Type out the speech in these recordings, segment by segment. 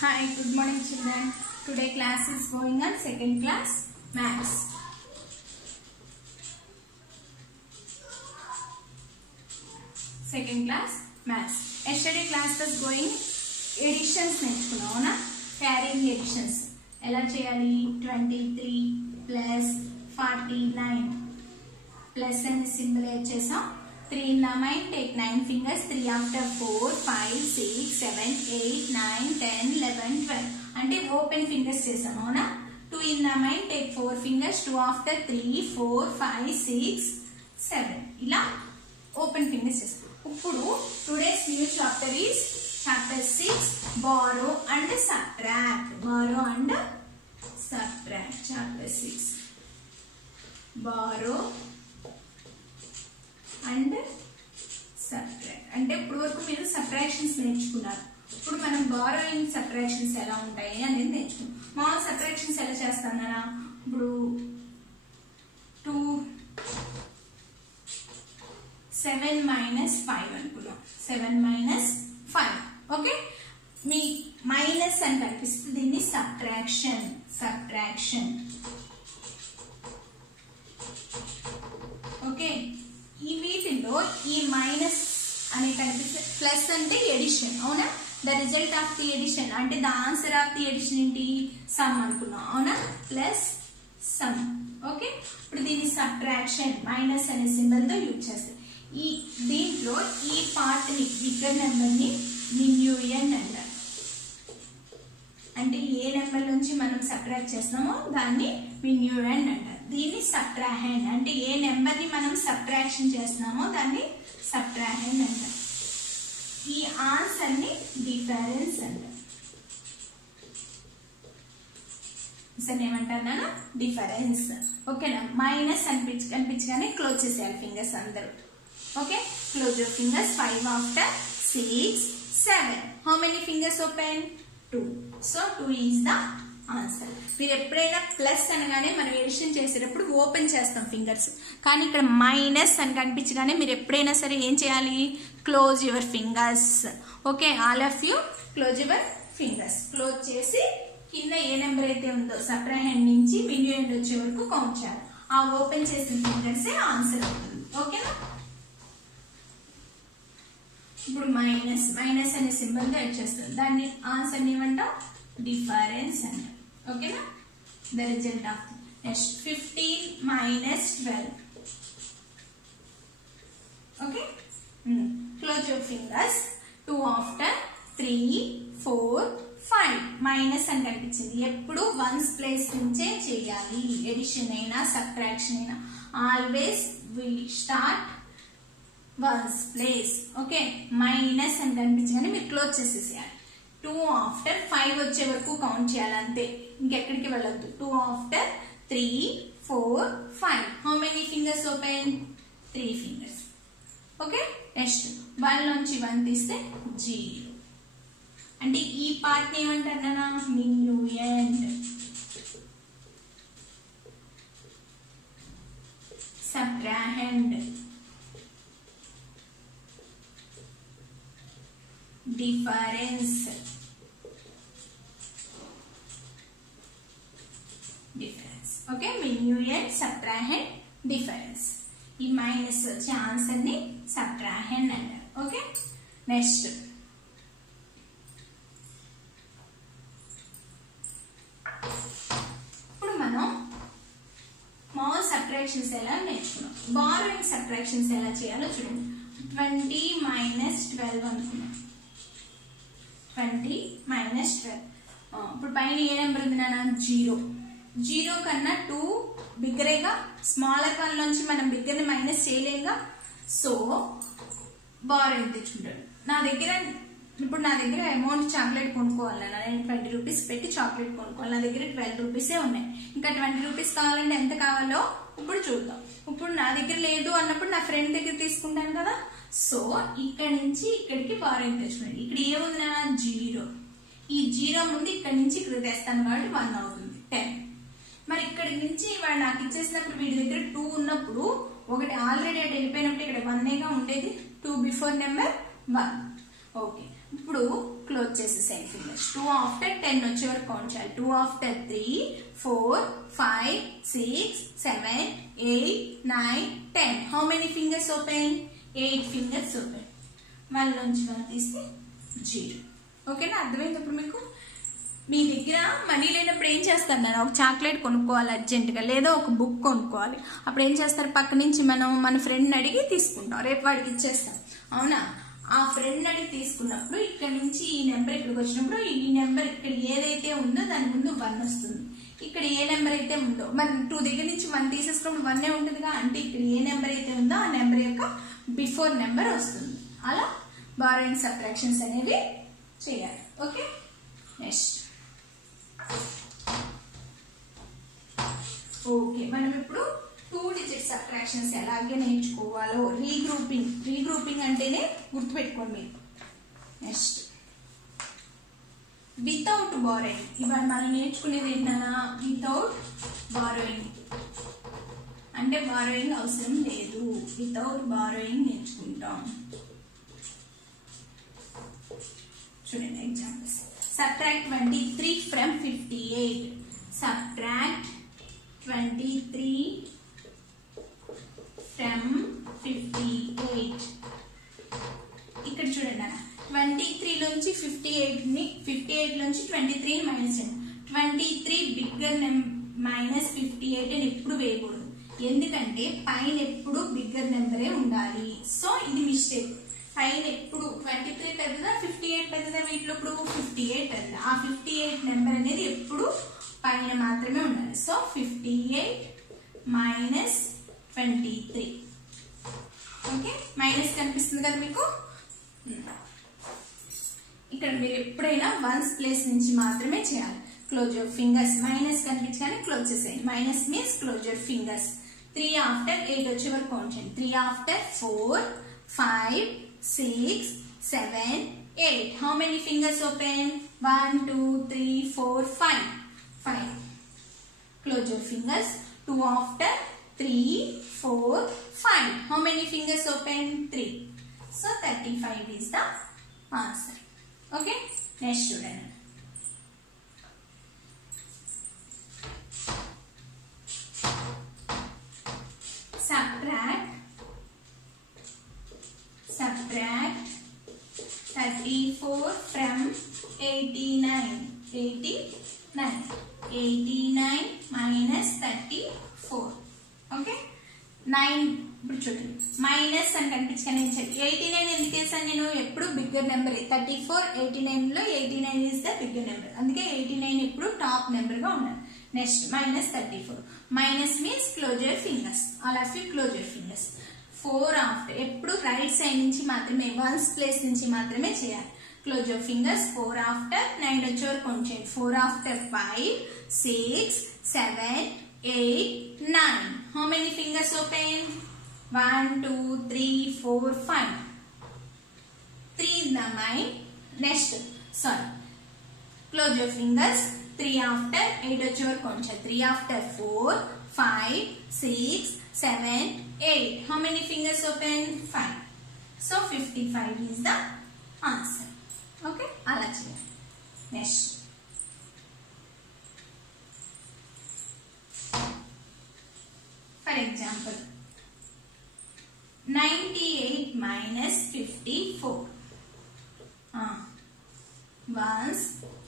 Hi, good morning children. Today class is going on second class maths. Second class maths. Yesterday class was going additions నేర్చుకున్నాం carrying additions. ఎలా చేయాలి 23 plus 49 plus అని symbol add చేసాం 3 in the mind, take 9 fingers, 3 after 4, 5, 6, 7, 8, 9, 10, 11, 12. అంటే open fingers చేసాము అవునా 2 in the mind, take 4 fingers, 2 after 3, 4, 5, 6, 7. ఇలా open fingers చేసాం. ఇప్పుడు today's new chapter is chapter 6 borrow and subtract. Borrow and subtract. Chapter 6 borrow and subtract. అంటే ఇప్పుడు వరకు మీరు సబ్ట్రాక్షన్స్ నేర్చుకున్నారు. ఇప్పుడు మనం బారోయింగ్ సబ్ట్రాక్షన్స్ ఎలా ఉంటాయి అనేది నేర్చుకున్నాం. మామూలు సబ్ట్రాక్షన్స్ ఎలా చేస్తానా ఇప్పుడు 7 minus 5 అనుకున్నాం 7 minus 5 ఓకే మీ మైనస్ అని కనిపిస్తుంది దీన్ని సబ్ట్రాక్షన్ ఓకే ఈ వీటిలో ఈ మైనస్ అని కనిపిస్తే ప్లస్ అంటే ఎడిషన్ అవునా the result of the addition అంటే the answer of the addition ఏంటి సమ్ అనుకున్నాం అవునా ప్లస్ సమ్ ఓకే ఇప్పుడు దీన్ని సబ్ట్రాక్షన్ మైనస్ అనే సింబల్ తో యూజ్ చేస్తాం ఈ దీంట్లో ఈ పార్ట్ ని బిగ్గర్ నెంబర్ ని మిన్యూయన్ అంటారు అంటే ఏ నెంబర్ నుంచి మనం సబ్ట్రాక్ట్ చేస్తామో దాన్ని మిన్యూయన్ అంటారు దీన్ని సబ్ట్రాహెండ్ అంటే ఏ నెంబర్ ని మనం సబ్ట్రాక్షన్ చేస్తున్నామో దాన్ని సబ్ట్రాహెండ్ అంటారు ఈ ఆన్సర్ ని డిఫరెన్స్ అంటారు ఏమంటారు డిఫరెన్స్ ఓకేనా మైనస్ కనిపించగానే క్లోజ్ చేసేయాలి ఫింగర్స్ అందరూ okay close your fingers 5 after 6 7 how many fingers open 2 so 2 is the answer మీరు ఎప్పుడైనా ప్లస్ అనగానే మనం ఎడిషన్ చేసేటప్పుడు ఓపెన్ చేస్తాం ఫింగర్స్ కానీ ఇక్కడ మైనస్ అని కనిపించగానే మీరు ఎప్పుడైనా సరే ఏం చేయాలి close your fingers okay all of you close your fingers close చేసి కింద ఏ నెంబర్ అయితే ఉందో సబ్ట్రాహెండ్ నుంచి మిన్యూయన్ వచ్చే వరకు కౌంట్ చేయాలి ఆ ఓపెన్ చేసిన ఫింగర్స్ ఆన్సర్ అవుతుంది ఓకేనా ఇప్పుడు మైనస్ అనే సింబల్ తో యాడ్ చేస్తాం దాన్ని ఆన్సర్ ఏమంటాం డిఫరెన్స్ అంటాం ఓకేనా the result of next 15 minus 12 okay close your fingers 2 after 3 4 5 minus అని కనిపించింది ఎప్పుడు వన్స్ ప్లేస్ నుంచే చేయాలి ఎడిషన్ అయినా సబ్ట్రాక్షన్ అయినా always we start ones place okay minus అని కనిపించగానే మీరు క్లోజ్ చేసేసేయాలి 2 after 5 వచ్చే వరకు కౌంట్ చేయాలి అంతే ఇంకెక్కడికి వెళ్ళొద్దు 2 after 3 4 5 how many fingers open 3 fingers okay next 1 నుంచి 1 తీస్తే 0 అంటే ఈ పార్ట్ ని ఏమంటారు నాన్న minuend subtrahend difference okay minuend subtrahend difference ఈ మైనస్ వచ్చే ఆన్సర్ ని సబ్ట్రాహెండ్ అంటారు ఓకే నెక్స్ట్ ఇప్పుడు మనం స్మాల్ సబ్ట్రాక్షన్స్ ఎలా నేర్చుకున్నాం బారోయింగ్ సబ్ట్రాక్షన్స్ ఎలా చేయాలో చూడండి 20 minus 12 అనుకున్నాం 20 minus 12 ఇప్పుడు పైన ఏ నెంబర్ ఉంది నాన్న 0 కన్నా 2 బిగ్గరేగా స్మాలర్ వన్ నుంచి మనం బిగ్గర్ ని మైనస్ చేయలేంగా సో బారోయింగ్ తెచ్చుకుంటాడు నా దగ్గర అమౌంట్ చాక్లెట్ కొనుక్కోవాలి నేను 20 రూపీస్ పెట్టి చాక్లెట్ కొనుక్కోవాలి నా దగ్గర 12 రూపీసే ఉన్నాయి ఇంకా 20 రూపీస్ కావాలంటే ఎంత కావాలో ఇప్పుడు చూద్దాం ఇప్పుడు నా దగ్గర లేదు అన్నప్పుడు నా ఫ్రెండ్ దగ్గర తీసుకుంటాను కదా సో ఇక్కడ నుంచి ఇక్కడికి బారోయింగ్ తెచ్చుకోండి ఇక్కడ ఏముంది నా 0 ఈ 0 ముందు ఇక్కడ నుంచి ఇక్కడ తెస్తాను కాబట్టి 1 అవుతుంది 10 మరి ఇక్కడ నుంచి వాడు నాకు ఇచ్చేసినప్పుడు వీడి దగ్గర 2 ఉన్నప్పుడు ఒకటి ఆల్రెడీ అటు వెళ్ళిపోయినప్పుడు ఇక్కడ 1గా ఉండేది 2 బిఫోర్ నెంబర్ 1 ఓకే ఇప్పుడు క్లోజ్ చేసేసాయి ఫింగర్స్. 2 after 10 వచ్చే వరకు కౌంట్ చేయాలి. 2 after 3, 4, 5, 6, 7, 8, 9, 10. How many fingers open? 8 fingers open. 1 నుంచి 1 తీస్తే 0. ఓకేనా? అర్థమైంది ఇప్పుడు మీకు? మీ దగ్గర మనీ లేనప్పుడు ఏం చేస్తారు? నేను ఒక చాక్లెట్ కొనుక్కోవాలి అర్జెంటుగా, లేదా ఒక బుక్ కొనుక్కోవాలి. అప్పుడు ఏం చేస్తారు? పక్క నుంచి మనం మన ఫ్రెండ్ని అడిగి తీసుకుంటాం, రేపు వాడికి ఇచ్చేస్తాం. అవునా? ఆ ఫ్రెండ్ అడిగి తీసుకున్నప్పుడు ఇక్కడ నుంచి ఈ నెంబర్ ఇక్కడికి వచ్చినప్పుడు ఈ నెంబర్ ఇక్కడ ఏదైతే ఉందో దాని ముందు 1 వస్తుంది. ఇక్కడ ఏ నెంబర్ అయితే ఉందో మనం 2 దగ్గర నుంచి 1 తీసేసుకున్నప్పుడు 1 ఉంటుందిగా, అంటే ఇక్కడ ఏ నెంబర్ అయితే ఉందో ఆ నెంబర్ యొక్క బిఫోర్ నెంబర్ వస్తుంది. అలా బారోయింగ్ సబ్ట్రాక్షన్స్ అనేవి చేయాలి. Okay, next. ఓకే, మనం ఇప్పుడు 2 digit సబ్ట్రాక్షన్స్ ఎలాగే నేర్చుకోవాలో రీగ్రూపింగ్ అంటేనే గుర్తుపెట్టుకోండి మీరు. Next, without borrowing. ఇవాళ మనం నేర్చుకునేది ఏంటన్నా? వితౌట్ బారోయింగ్ అంటే బారోయింగ్ అవసరం లేదు, వితౌట్ బారోయింగ్ నేర్చుకుంటాం. చూడండి examples. Subtract 23 from 58. Subtract 23 from 58. ఇక్కడ చూడండి, 23 నుంచి 58 నుంచి 23 మైనస్ చేయండి. 23 బిగ్గర్ మైనస్ 58 అని ఎప్పుడు వేయకూడదు, ఎందుకంటే పైన ఎప్పుడు బిగ్గర్ నెంబరే ఉండాలి. సో ఇది మిస్టేక్. పైన ఎప్పుడు 23 పెద్దదా 58 పెద్దదా? వీటిలో ఇప్పుడు 58 పెద్దదా. ఆ 58 నెంబర్ అనేది ఎప్పుడు పైన మాత్రమే ఉండాలి. So 58 minus 23. ఓకే, మైనస్ కనిపిస్తుంది కదా మీకు? ఇక్కడ మీరు ఎప్పుడైనా 1s ప్లేస్ నుంచి మాత్రమే చేయాలి. Close your fingers. మైనస్ కనిపించగానే క్లోజ్ చేసేయండి. Minus means close your fingers. 3 after 8 వచ్చే వరకు కౌంట్ చేయండి. 3 after 4, 5, 6, 7, 8. How many fingers open? 1, 2, 3, 4, 5. 5. Close your fingers. 2 after 3, 4, 5. How many fingers open? 3. So 35 is the answer. Okay. Next student. Subtract 34 from 89. 89 minus 34. Okay. 9 ఇప్పుడు చూడండి, minus అని కనిపించగానే 89 ఎందుకు వేసాను నేను? ఎప్పుడు బిగ్గర్ నెంబర్. 34 89 లో 89 ఇస్ ద బిగ్గర్ నెంబర్, అందుకే 89 ఎప్పుడు టాప్ నెంబర్ గా ఉండాలి. Next minus 34. Minus means close your fingers. All of you close your fingers. 4 after ఎప్పుడు రైట్ సైడ్ నుంచి మాత్రమే, 1s ప్లేస్ నుంచి మాత్రమే చేయాలి. Close your fingers. 4 after 9 వచ్చే వరకు కౌంట్ చేయండి. 4 after 5, 6, 7, 8, 9. How many fingers open? 1, 2, 3, 4, 5. 3 in the mind. Next, sorry. Close your fingers. 3 after 8 వచ్చే వరకు కౌంట్ చేయాలి. 3 after 4, 5, 6, 7, 8. How many fingers open? 5. So 55 is the answer. Okay, అలా చేయాలి. Next, for example, 98 minus 54. Ones,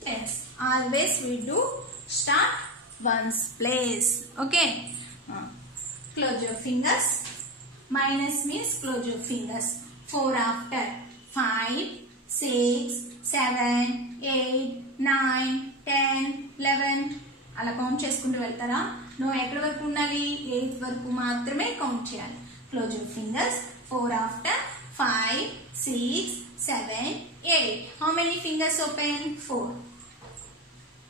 tens. Always we do start ones place. Okay. Close your fingers. Minus means close your fingers. 4 after 5, 6, 7, 8, 9, 10, 11. అలా count చేసుకుంటూ వెళ్తారా? నువ్వు ఎక్కడి వరకు ఉండాలి? 8 వరకు మాత్రమే కౌంట్ చేయాలి. Close your fingers. 4 after 5, 6, 7, 8. How many fingers open? 4.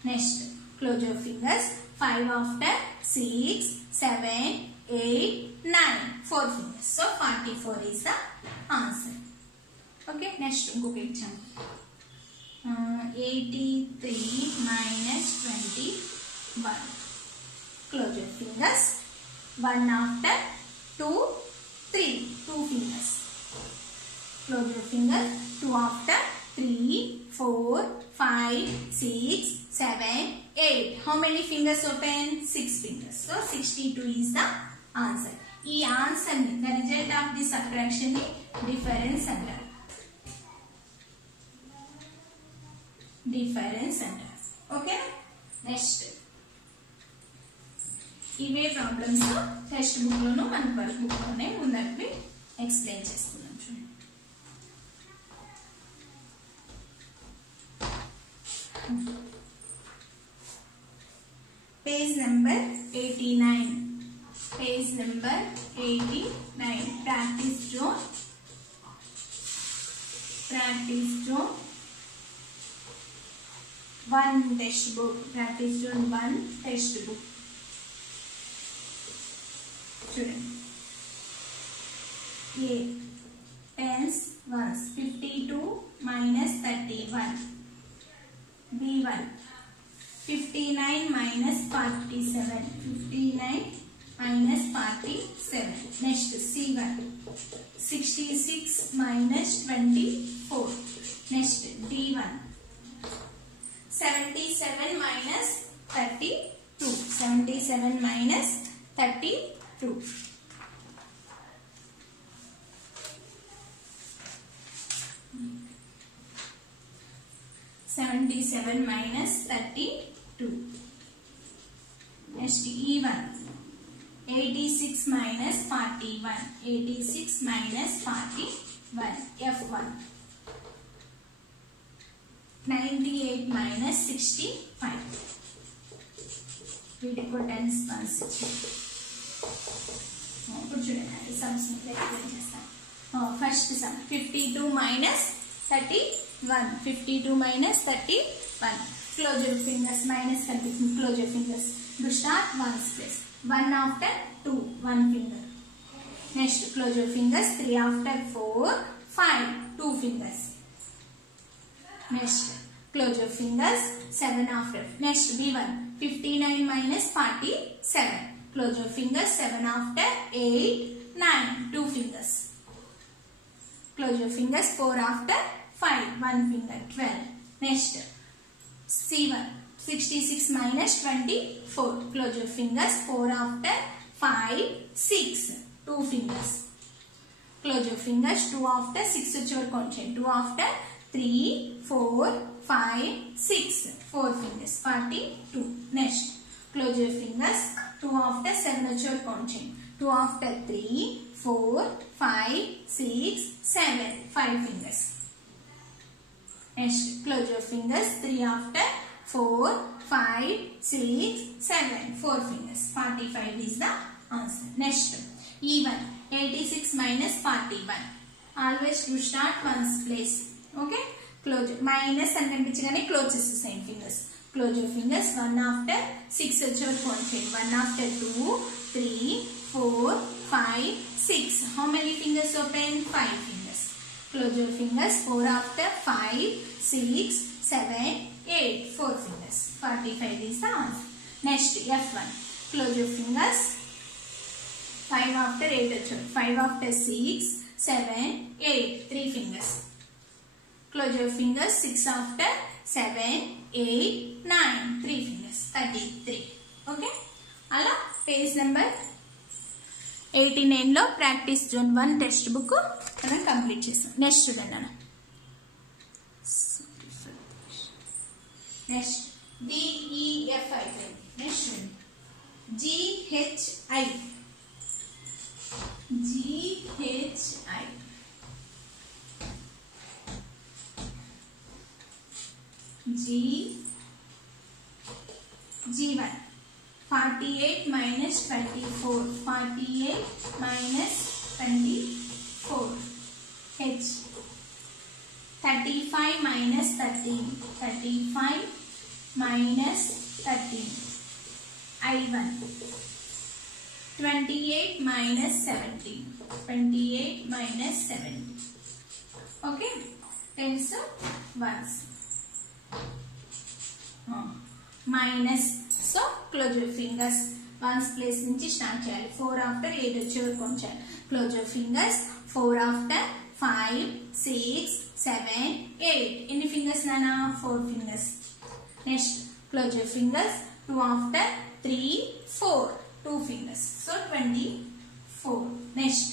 Next, close your fingers. 5 after 6, 7, 8, 9. 4 fingers. So 44 is the answer. Okay, next ఇంకొక example. 83 minus 21. Close your fingers. 1 after 2, 3. 2 fingers. Close your finger. 2 after 3, 4, 5, 6, 7, 8. How many fingers open? 6 fingers. So 62 is the answer. ఈ answer ని the result of the subtraction ని difference అంటారు. difference అంటారు. Okay, next ఇవే problems text book లోను మన work book లోనే ఉన్నట్టు explain చేసుకున్నాం. చూడండి, page number 89. Page number 89. Practice zone 1 text book. Practice zone 1 text book. చూడండి, A tens ones 52 minus 31. B1 59 minus 47. 59 minus 47. Next C1 66 minus 24. Next D1 77 minus 32. 77 minus 32. minus 32. Next E1 86 minus 41. 86 minus 41. F1 98 minus 65. వీటికి tens ones ఇప్పుడు చూడండి sums explain చేస్తాను. First some 52 minus 31. 52 minus 31. Close your fingers. Minus కనిపిస్తుంది. Close your fingers. Do start ones place. 1 after 2, 1 finger. Next close your fingers. 3 after 4, 5, 2 fingers. Next close your fingers. 7 after. Next B1 59 minus 47. Close your fingers. 7 after 8, 9, 2 fingers. Close your fingers. 4 after 5, 1 finger, 12. Next C1 66 minus 24. Close your fingers. 4 after 5, 6, 2 fingers. Close your fingers. 2 after 6 వచ్చే count చేయండి. 2 after 3, 4, 5, 6, 4 fingers, 42. Next close your fingers. 2 after 7 వచ్చే count చేయండి. 2 after 3, 4, 5, 6, 7, 5 fingers. Next close your fingers. 3 after 4, 5, 6, 7, 4 fingers. 45 is the answer. Next E1 86 minus 41. Always you start ones place. Okay, close minus and కనిపించగానే close చేసేసాయి fingers. Close your fingers. 1 after 6 వచ్చే count చేయండి. 1 after 2, 3, 4, 5, 6. How many fingers open? 5 fingers. Close your fingers. 4 after 5, 6, 7, 8, 4 fingers. 45 is the answer. Next F1. Close your fingers. 5 after 8 వచ్చాడు. 5 after 6, 7, 8, 3 fingers. Close your fingers. 6 after 7, 8, 9, 3 fingers. 33. Okay. అలా page number 89 లో practice zone 1 text book మనం complete చేస్తాం. Next చూడండి అన్న. Next DEF అయిపోయింది. Next చూడండి GHI. G1 48 minus 24. 48 minus 24. H 35 minus 13. 35 minus 13. I1 28 minus 17. 28 minus 17. Okay, tens ones. Minus. So close your fingers. Ones place నుంచి start చేయాలి. 4 after 8 వచ్చే వరకు ఉంచాలి. Close your fingers. 4 after 5, 6, 7, 8. ఎన్ని ఫింగర్స్ నానా? 4 fingers. Next close your fingers. 2 after 3, 4. 2 fingers. So 24. Next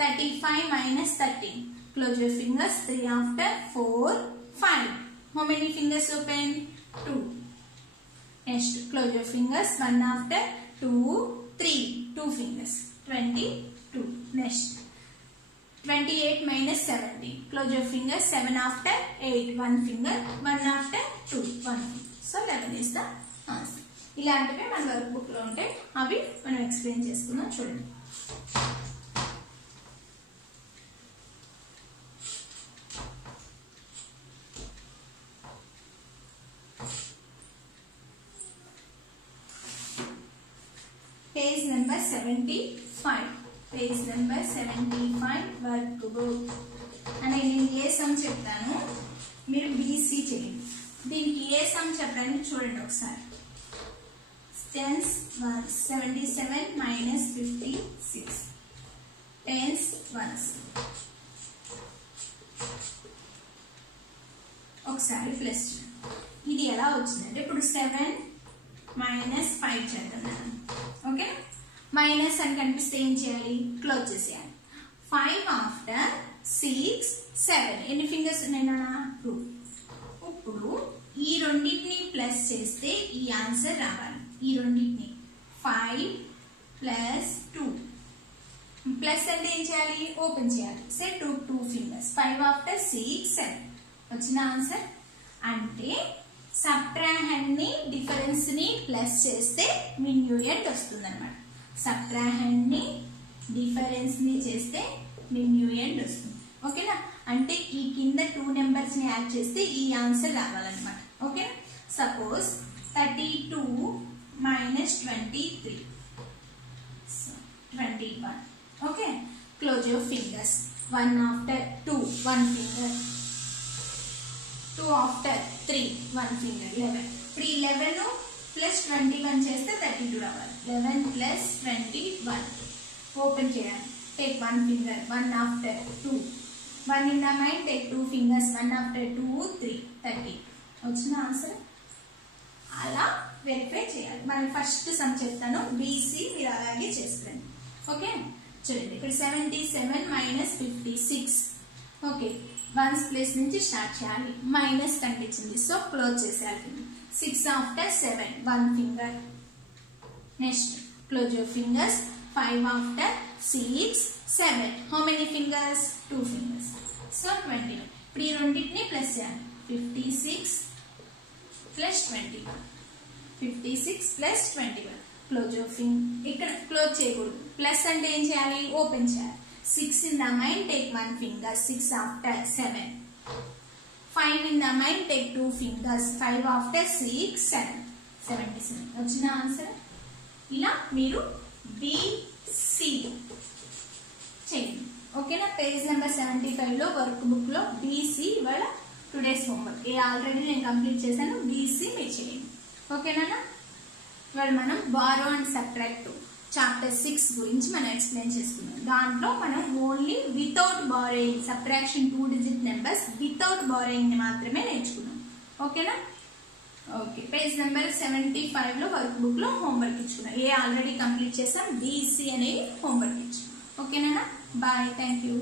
35 minus 30. Close your fingers. 3 after 4, 5. How many fingers open? 2. Next close your fingers. 1 after 2, 3. 2 fingers. 22. Next 28 minus 70. Close your fingers. 7 after 8. 1 finger. 1 after 2. 1 finger. So 11 is the answer. ఇలాంటివి మన work book లో ఉంటాయి. అవి మనం explain చేసుకుందాం. చూడండి. Page number 75. Page number 75 work book. అని నేను ఏ సమ్ చెప్తాను, మీరు బీసీ చేయండి. దీనికి ఏ సమ్ చెప్పడానికి చూడండి ఒకసారి. 10s 77 minus 56. 10s 1s. ఒకసారి ప్లస్ ఇది ఎలా వచ్చిందంటే ఇప్పుడు 7 minus 5 చేద్దాం. ఓకే, మైనస్ అని కనిపిస్తే ఏం చేయాలి? క్లోజ్ చేసేయాలి. 5 after 6, 7. ఎన్ని ఫింగర్స్ ఉన్నాయి నాన్న? 2. ఇప్పుడు ఈ రెండింటిని ప్లస్ చేస్తే ఈ ఆన్సర్ రావాలి. ఈ రెండింటిని 5 plus 2. ప్లస్ అంటే ఏం చేయాలి? ఓపెన్ చేయాలి. సే 2 fingers. 5 after 6, 7. వచ్చిన ఆన్సర్. అంటే సబ్ట్రాహెండ్ ని డిఫరెన్స్ ని ప్లస్ చేస్తే మిన్యూయంట్ వస్తుంది అనమాట. సబ్ట్రాహెండ్ ని డిఫరెన్స్ ని చేస్తే మిన్యూయంట్ వస్తుంది. ఓకేనా? అంటే ఈ కింద 2 నెంబర్స్ ని యాడ్ చేస్తే ఈ ఆన్సర్ రావాలన్నమాట. ఓకేనా? Suppose 32 minus 23. So 21. Okay. Close your fingers. 1 after 2, 1 finger. 2 after 3, 1 finger. 11. ఇప్పుడు 11 plus 21 చేస్తే 32 రావాలి. 11 plus 21. ఓపెన్ చేయాలి. Take 1 finger. 1 after 2. 1 in the mind. Take 2 fingers. 1 after 2, 3. 30. వచ్చిన ఆన్సర్. అలా వెరిఫై చేయాలి. మనం ఫస్ట్ సమ్ చెప్తాను, బీసీ మీరు అలాగే చేసుకోండి. ఓకే, చూడండి ఇక్కడ 77 minus 56. ఓకే, 1s ప్లేస్ నుంచి స్టార్ట్ చేయాలి. మైనస్ కనిపించింది, సో క్లోజ్ చేసేయాలి. 6 after 7, 1 finger. Next close your fingers. 5 after 6, 7. How many fingers? 2 fingers. So 20. ఇప్పుడు ఈ రెండింటిని ప్లస్ చేయాలి. 56 plus 21. 56 plus 21. Close your finger. ఇక్కడ క్లోజ్ చేయకూడదు. ప్లస్ అంటే ఏం చేయాలి? ఓపెన్ చేయాలి. 6 in the mind, take 1 finger. 6 after 7. 5 in the mind, take 2 fingers. 5 after 6, 7. 77. వచ్చిన ఆన్సర్. ఇలా మీరు బీసీ చేయండి. ఓకేనా? పేజ్ నెంబర్ 75 లో వర్క్ బుక్ లో బీసీ వాళ్ళ టుడేస్ హోంవర్క్. ఏ ఆల్రెడీ నేను కంప్లీట్ చేశాను. బీసీ మీరు చేయండి. ఓకేనా? ఇవాళ మనం బారో అండ్ సబ్ట్రాక్ట్ చాప్టర్ 6 గురించి మనం ఎక్స్ప్లెయిన్ చేసుకున్నాం. దాంట్లో మనం only without borrowing, subtraction 2 digit numbers without borrowing ని మాత్రమే నేర్చుకున్నాం. ఓకేనా? ఓకే, పేజ్ నెంబర్ 75 లో వర్క్ బుక్ లో హోంవర్క్ ఇచ్చుకున్నాం. ఏ ఆల్రెడీ కంప్లీట్ చేసాం, బీసీ అనేది హోంవర్క్ ఇచ్చుకున్నాం. ఓకేనా? Bye, thank you.